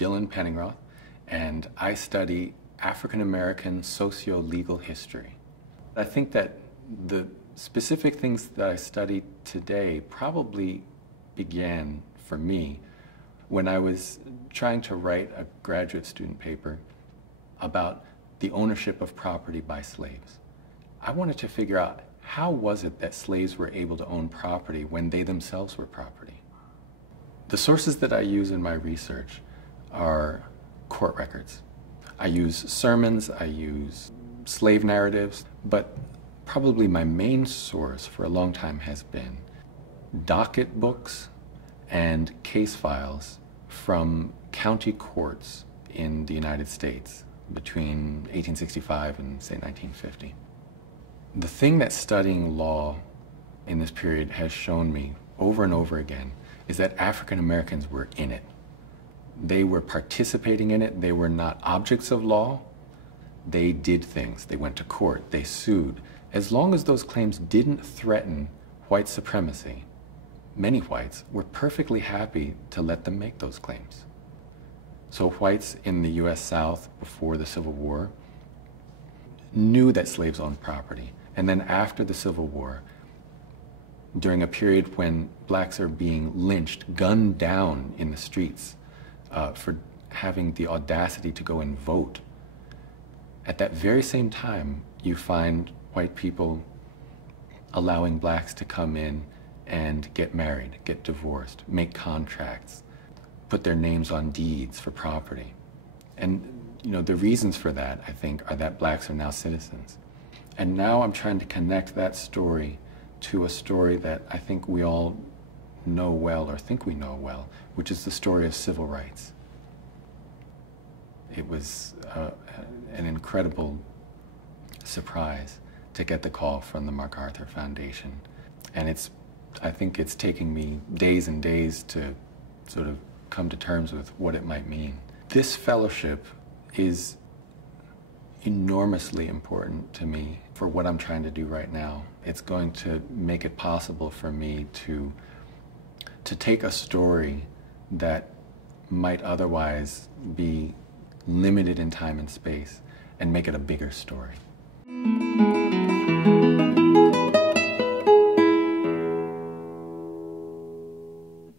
Dylan Penningroth, and I study African American socio-legal history. I think that the specific things that I study today probably began for me when I was trying to write a graduate student paper about the ownership of property by slaves. I wanted to figure out, how was it that slaves were able to own property when they themselves were property? The sources that I use in my research are court records. I use sermons, I use slave narratives, but probably my main source for a long time has been docket books and case files from county courts in the United States between 1865 and, say, 1950. The thing that studying law in this period has shown me over and over again is that African Americans were in it. They were participating in it. They were not objects of law. They did things. They went to court. They sued. As long as those claims didn't threaten white supremacy, many whites were perfectly happy to let them make those claims. So whites in the US South before the Civil War knew that slaves owned property. And then after the Civil War, during a period when blacks are being lynched, gunned down in the streets for having the audacity to go and vote, at that very same time, you find white people allowing blacks to come in and get married, get divorced, make contracts, put their names on deeds for property. And the reasons for that, I think, are that blacks are now citizens. And now I'm trying to connect that story to a story that I think we all know well, or think we know well, which is the story of civil rights. It was an incredible surprise to get the call from the MacArthur Foundation. And I think it's taking me days and days to sort of come to terms with what it might mean. This fellowship is enormously important to me for what I'm trying to do right now. It's going to make it possible for me to take a story that might otherwise be limited in time and space and make it a bigger story.